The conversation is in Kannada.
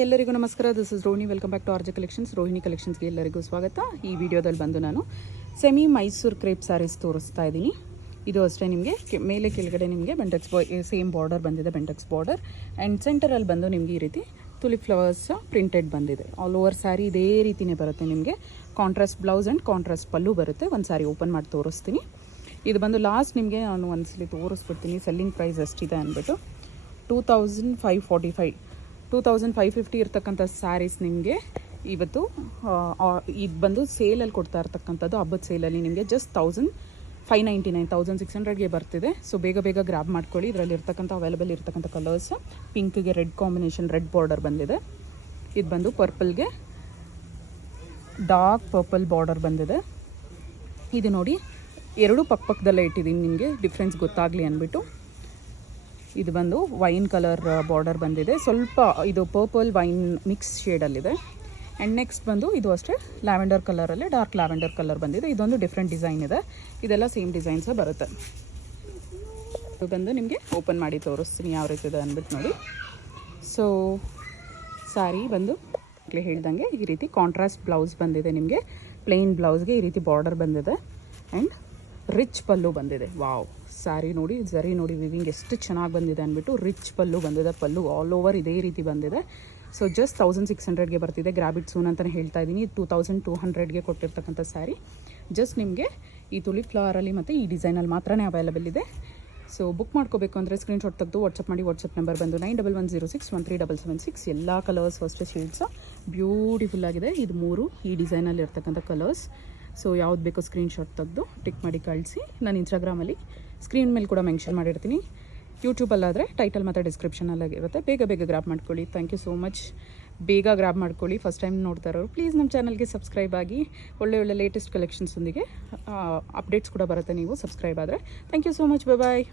ಎಲ್ಲರಿಗೂ ನಮಸ್ಕಾರ. This is Rohini. Welcome back to RJ collections. Rohini ಕಲೆಕ್ಷನ್ಸ್ಗೆ ಎಲ್ಲರಿಗೂ ಸ್ವಾಗತ. ಈ ವಿಡಿಯೋದಲ್ಲಿ ಬಂದು ನಾನು ಸೆಮಿ ಮೈಸೂರು ಕ್ರೇಪ್ ಸ್ಯಾರೀಸ್ ತೋರಿಸ್ತಾ ಇದ್ದೀನಿ. ಇದು ಅಷ್ಟೇ ನಿಮಗೆ ಮೇಲೆ ಕೆಳಗಡೆ ನಿಮಗೆ ಬೆಂಟೆಕ್ಸ್ ಸೇಮ್ ಬಾರ್ಡರ್ ಬಂದಿದೆ, ಬೆಂಟೆಕ್ಸ್ ಬಾರ್ಡರ್. ಆ್ಯಂಡ್ ಸೆಂಟರಲ್ಲಿ ಬಂದು ನಿಮಗೆ ಈ ರೀತಿ ತುಲಿಪ್ ಫ್ಲವರ್ಸ್ ಪ್ರಿಂಟೆಡ್ ಬಂದಿದೆ. ಆಲ್ ಓವರ್ ಸ್ಯಾರಿ ಇದೇ ರೀತಿಯೇ ಬರುತ್ತೆ ನಿಮಗೆ. ಕಾಂಟ್ರಾಸ್ಟ್ ಬ್ಲೌಸ್ ಆ್ಯಂಡ್ ಕಾಂಟ್ರಾಸ್ಟ್ ಪಲ್ಲು ಬರುತ್ತೆ. ಒಂದು ಸ್ಯಾರಿ ಓಪನ್ ಮಾಡಿ ತೋರಿಸ್ತೀನಿ. ಇದು ಬಂದು ಲಾಸ್ಟ್ ನಿಮಗೆ ನಾನು ಒಂದ್ಸಲಿ ತೋರಿಸ್ಬಿಡ್ತೀನಿ ಸೆಲ್ಲಿಂಗ್ ಪ್ರೈಸ್ ಎಷ್ಟಿದೆ ಅಂದ್ಬಿಟ್ಟು. 2545 2550 ಇರ್ತಕ್ಕಂಥ ಸ್ಯಾರೀಸ್ ನಿಮಗೆ ಇವತ್ತು ಇದು ಬಂದು ಸೇಲಲ್ಲಿ ಕೊಡ್ತಾ ಇರ್ತಕ್ಕಂಥದ್ದು. ಹಬ್ಬದ ಸೇಲಲ್ಲಿ ನಿಮಗೆ ಜಸ್ಟ್ 1599 1600ಗೆ ಬರ್ತಿದೆ. ಸೊ ಬೇಗ ಬೇಗ ಗ್ರ್ಯಾಬ್ ಮಾಡ್ಕೊಳ್ಳಿ. ಇದರಲ್ಲಿ ಇರ್ತಕ್ಕಂಥ ಅವೈಲೇಬಲ್ ಇರ್ತಕ್ಕಂಥ ಕಲರ್ಸ್ ಪಿಂಕ್ಗೆ ರೆಡ್ ಕಾಂಬಿನೇಷನ್, ರೆಡ್ ಬಾರ್ಡರ್ ಬಂದಿದೆ. ಇದು ಬಂದು ಪರ್ಪಲ್ಗೆ ಡಾರ್ಕ್ ಪರ್ಪಲ್ ಬಾರ್ಡರ್ ಬಂದಿದೆ. ಇದು ನೋಡಿ, ಎರಡು ಪಕ್ಕದಲ್ಲೇ ಇಟ್ಟಿದ್ದೀನಿ ನಿಮಗೆ ಡಿಫ್ರೆನ್ಸ್ ಗೊತ್ತಾಗಲಿ ಅಂದ್ಬಿಟ್ಟು. ಇದು ಬಂದು ವೈನ್ ಕಲರ್ ಬಾರ್ಡರ್ ಬಂದಿದೆ, ಸ್ವಲ್ಪ ಇದು ಪರ್ಪಲ್ ವೈನ್ ಮಿಕ್ಸ್ ಶೇಡಲ್ಲಿದೆ. ಆ್ಯಂಡ್ ನೆಕ್ಸ್ಟ್ ಬಂದು ಇದು ಅಷ್ಟೇ ಲ್ಯಾವೆಂಡರ್ ಕಲರಲ್ಲೇ ಡಾರ್ಕ್ ಲ್ಯಾವೆಂಡರ್ ಕಲರ್ ಬಂದಿದೆ. ಇದೊಂದು ಡಿಫ್ರೆಂಟ್ ಡಿಸೈನ್ ಇದೆ. ಇದೆಲ್ಲ ಸೇಮ್ ಡಿಸೈನ್ಸೇ ಬರುತ್ತೆ. ಇದು ಬಂದು ನಿಮಗೆ ಓಪನ್ ಮಾಡಿ ತೋರಿಸ್ತೀನಿ ಯಾವ ರೀತಿ ಇದೆ ಅಂದ್ಬಿಟ್ಟು ನೋಡಿ. ಸೊ ಸ್ಯಾರಿ ಬಂದು ಹೇಳ್ದಂಗೆ ಈ ರೀತಿ ಕಾಂಟ್ರಾಸ್ಟ್ ಬ್ಲೌಸ್ ಬಂದಿದೆ ನಿಮಗೆ. ಪ್ಲೇನ್ ಬ್ಲೌಸ್ಗೆ ಈ ರೀತಿ ಬಾರ್ಡರ್ ಬಂದಿದೆ ಆ್ಯಂಡ್ ರಿಚ್ ಪಲ್ಲು ಬಂದಿದೆ. ವಾವ್, ಸ್ಯಾರಿ ನೋಡಿ, ಜರಿ ನೋಡಿ, ವಿವಿಂಗ್ ಎಷ್ಟು ಚೆನ್ನಾಗಿ ಬಂದಿದೆ ಅಂದ್ಬಿಟ್ಟು ರಿಚ್ ಪಲ್ಲು ಬಂದಿದೆ. ಪಲ್ಲು ಆಲ್ ಓವರ್ ಇದೇ ರೀತಿ ಬಂದಿದೆ. ಸೊ ಜಸ್ಟ್ 1600ಗೆ ಬರ್ತಿದೆ. ಗ್ರ್ಯಾಬ್ ಇಟ್ ಸೂನ್ ಅಂತಲೇ ಹೇಳ್ತಾ ಇದ್ದೀನಿ. 2200ಗೆ ಕೊಟ್ಟಿರ್ತಕ್ಕಂಥ ಸ್ಯಾರಿ ಜಸ್ಟ್ ನಿಮಗೆ ಈ ತುಲಿಪ್ ಫ್ಲವರಲ್ಲಿ ಮತ್ತು ಈ ಡಿಸೈನಲ್ಲಿ ಮಾತ್ರನೇ ಅವೈಲೇಬಲ್ ಇದೆ. ಸೊ ಬುಕ್ ಮಾಡ್ಕೋಬೇಕು ಅಂದರೆ ಸ್ಕ್ರೀನ್ಶಾಟ್ ತೆಗೆದು ವಾಟ್ಸಪ್ ಮಾಡಿ. ವಾಟ್ಸಪ್ ನಂಬರ್ ಬಂದು 9110613776. ಎಲ್ಲ ಕಲರ್ಸ್ ಫಸ್ಟ್ ಶೇಡ್ಸು ಬ್ಯೂಟಿಫುಲ್ ಆಗಿದೆ. ಇದು 3 ಈ ಡಿಸೈನಲ್ಲಿ ಇರ್ತಕ್ಕಂಥ ಕಲರ್ಸ್. ಸೊ ಯಾವ್ದು ಬೇಕೋ ಸ್ಕ್ರೀನ್ಶಾಟ್ ತೆಗೆದು ಟಿಕ್ ಮಾಡಿ ಕಳಿಸಿ. ನಾನು ಇನ್ಸ್ಟಾಗ್ರಾಮಲ್ಲಿ ಸ್ಕ್ರೀನ್ ಮೇಲೆ ಕೂಡ ಮೆನ್ಷನ್ ಮಾಡಿರ್ತೀನಿ. ಯೂಟ್ಯೂಬಲ್ಲಾದರೆ ಟೈಟಲ್ ಮತ್ತು ಡಿಸ್ಕ್ರಿಪ್ಷನಲ್ಲಾಗಿರುತ್ತೆ. ಬೇಗ ಬೇಗ ಗ್ರ್ಯಾಬ್ ಮಾಡ್ಕೊಳ್ಳಿ. Thank you so much. ಬೇಗ ಗ್ರ್ಯಾಬ್ ಮಾಡ್ಕೊಳ್ಳಿ. ಫಸ್ಟ್ ಟೈಮ್ ನೋಡ್ತಾ ಇರೋರು ಪ್ಲೀಸ್ ನಮ್ಮ ಚಾನಲ್ಗೆ ಸಬ್ಸ್ಕ್ರೈಬ್ ಆಗಿ. ಒಳ್ಳೆ ಲೇಟೆಸ್ಟ್ ಕಲೆಕ್ಷನ್ಸೊಂದಿಗೆ ಅಪ್ಡೇಟ್ಸ್ ಕೂಡ ಬರುತ್ತೆ ನೀವು ಸಬ್ಸ್ಕ್ರೈಬ್ ಆದರೆ. Thank you so much. Bye.